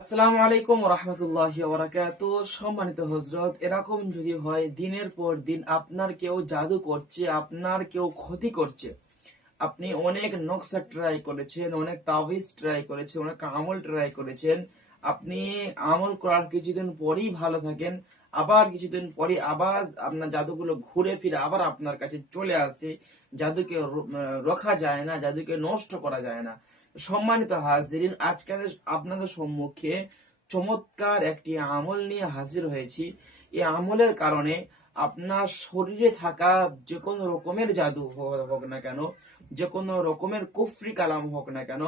আসসালামু আলাইকুম রাহমাতুল্লাহি ওয়া বারাকাতুহু। সম্মানিত হযরত, এরকম যদি হয় দিনের পর দিন আপনার কেউ জাদু করছে, আপনার কেউ ক্ষতি করছে, আপনি অনেক নকশা ট্রাই করেছেন, অনেক তাবিজ ট্রাই করেছেন, অনেক আমল ট্রাই করেছেন, আপনি আমল করার কিছুদিন পরেই ভালো থাকেন, আবার কিছুদিন পরে আবার আপনার জাদুগুলো ঘুরে ফিরে আবার আপনার কাছে চলে আসে। জাদুকে রোখা যায় না, জাদুকে নষ্ট করা যায় না। সম্মানিত হাজিরিন, আজকে আপনাদের সম্মুখে চমৎকার একটি আমল নিয়ে হাজির হয়েছি। এই আমলের কারণে আপনার শরীরে থাকা যে কোনো রকমের জাদু হোক না কেন, যে কোনো রকমের কুফরি কালাম হোক না কেন,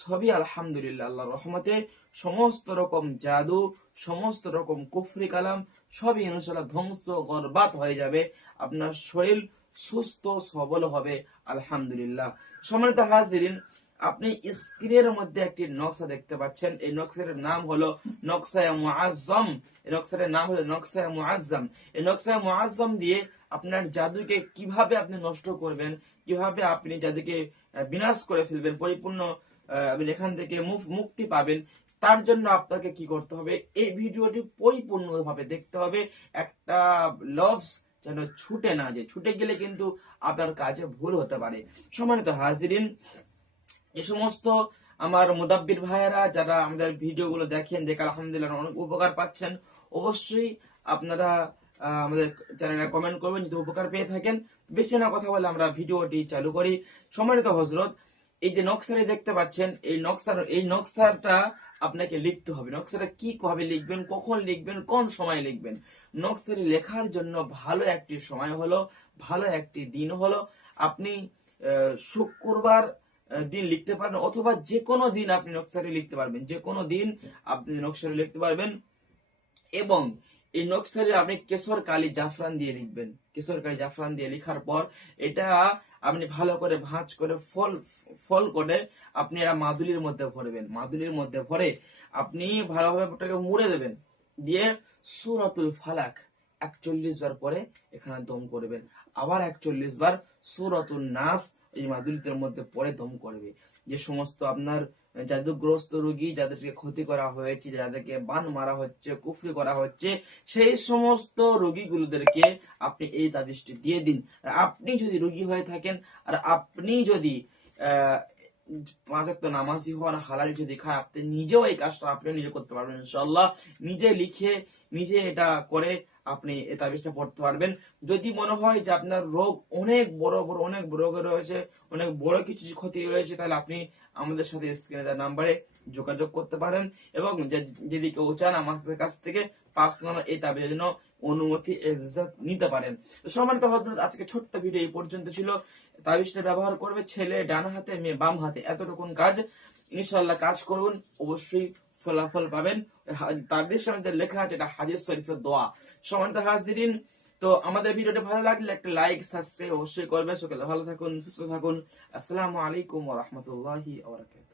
সবই আলহামদুলিল্লাহ আল্লাহর রহমতে সমস্ত রকম জাদু, সমস্ত রকম কুফরি কালাম সবই ইনশাআল্লাহ ধ্বংস বরবাদ হয়ে যাবে। আপনার শরীর সুস্থ সবল হবে আলহামদুলিল্লাহ। সম্মানিত হাজিরিন, আপনি স্ক্রিনের মধ্যে একটি নকশা দেখতে পাচ্ছেন। এই নকশার নাম হলো নকশায়ে মুআজ্জম। এই নকশার নাম হলো নকশায়ে মুআজ্জম। এই নকশায়ে মুআজ্জম দিয়ে আপনার জাদুকে কিভাবে আপনি নষ্ট করবেন, কিভাবে আপনি জাদুকে বিনাশ করে ফেলবেন, পরিপূর্ণ আপনি এখান থেকে মুক্তি পাবেন, তার জন্য আপনাকে কি করতে হবে, এই ভিডিওটি পরিপূর্ণভাবে দেখতে হবে। একটা লভস যেন ছুটে না যায়, ছুটে গেলে কিন্তু আপনার কাজে ভুল হতে পারে। সম্মানিত হাজিরিন, যে সমস্ত আমার মুদাব্বির ভাইয়েরা যারা আমাদের ভিডিওগুলো দেখেন, দেখে আলহামদুলিল্লাহ অনেক উপকার পাচ্ছেন, অবশ্যই আপনারা আমাদের চ্যানেলে কমেন্ট করবেন যদি উপকার পেয়ে থাকেন। বেশি না কথা বলে আমরা ভিডিওটি চালু করি। সম্মানিত হযরত, এই যে নকশাটি দেখতে পাচ্ছেন, এই নকশাটা আপনাকে লিখতে হবে। নকশাটা কি ভাবে লিখবেন, কখন লিখবেন, কোন সময় লিখবেন? নকশাটি লেখার জন্য ভালো একটি সময় হলো, ভালো একটি দিন হলো আপনি শুক্রবার দিন লিখতে পারেন, অথবা যে কোনো দিন আপনি নকশাটি লিখতে পারবেন, যে কোনো দিন আপনি নকশাটি লিখতে পারবেন। এবং এই নকশাটি আপনি কেশর কালি জাফরান দিয়ে লিখবেন। কেশর কালি জাফরান দিয়ে লেখার পর এটা আপনি ভালো করে ভাঁজ করে ফল করে আপনি এটা মাদুলির মধ্যে ভরবেন। মাদুলির মধ্যে ভরে আপনি ভালোভাবে ওটাকে মুড়ে দেবেন, দিয়ে সূরাতুল ফালাক 41 বার পরে এখানে দম করবেন। আবার 41 বার সূরাতুন নাস এই মাদুলিদের মধ্যে পরে দম করবে। যে সমস্ত আপনার জাদুগ্রস্ত রোগী, যাদেরকে ক্ষতি করা হয়েছে, যাদেরকে বান মারা হচ্ছে, কুফরি করা হচ্ছে, সেই সমস্ত রোগীগুলোদেরকে আপনি এই তাবিজটি দিয়ে দিন। আপনি যদি রোগী হয়ে থাকেন, আর আপনি যদি আহ 5 ওয়াক্ত নামাজি হন, হালাল যদি খান, আপনি নিজেও এই কাজটা আপনি নিজে করতে পারবেন ইনশাআল্লাহ। নিজে লিখে, নিজে এটা করে আপনি এই তাবিজটা পড়তে পারবেন। যদি মনে হয় যে আপনার রোগ অনেক বড় বড় অনেক রোগ রয়েছে, অনেক বড় কিছু ক্ষতি হয়েছে, তাহলে আপনি আমাদের সাথে স্ক্রিনে দেওয়া নাম্বারে যোগাযোগ করতে পারেন। এবং যদি কেউ চান আমাদের কাছ থেকে পার্সোনাল এই তাবিজের জন্য অনুমতি ইজাজত নিতে পারেন। তো সম্মানিত হযরত, আজকে ছোট্ট ভিডিও এই পর্যন্ত ছিল। তাবিজটা ব্যবহার করবে ছেলে ডান হাতে, মেয়ে বাম হাতে, এতটুকুন কাজ। ইনশাআল্লাহ কাজ করুন, অবশ্যই ফলাফল পাবেন। তাবিজের মধ্যে লেখা আছে এটা হাদিস শরীফের দোয়া। সম্মানিত হাজিরিন, তো আমাদের ভিডিওটা ভালো লাগলে একটা লাইক সাবস্ক্রাইব অবশ্যই করবেন। সকলে ভালো থাকুন, সুস্থ থাকুন। আসসালামু আলাইকুম ওয়া রাহমাতুল্লাহি ওয়া বারাকাতুহু।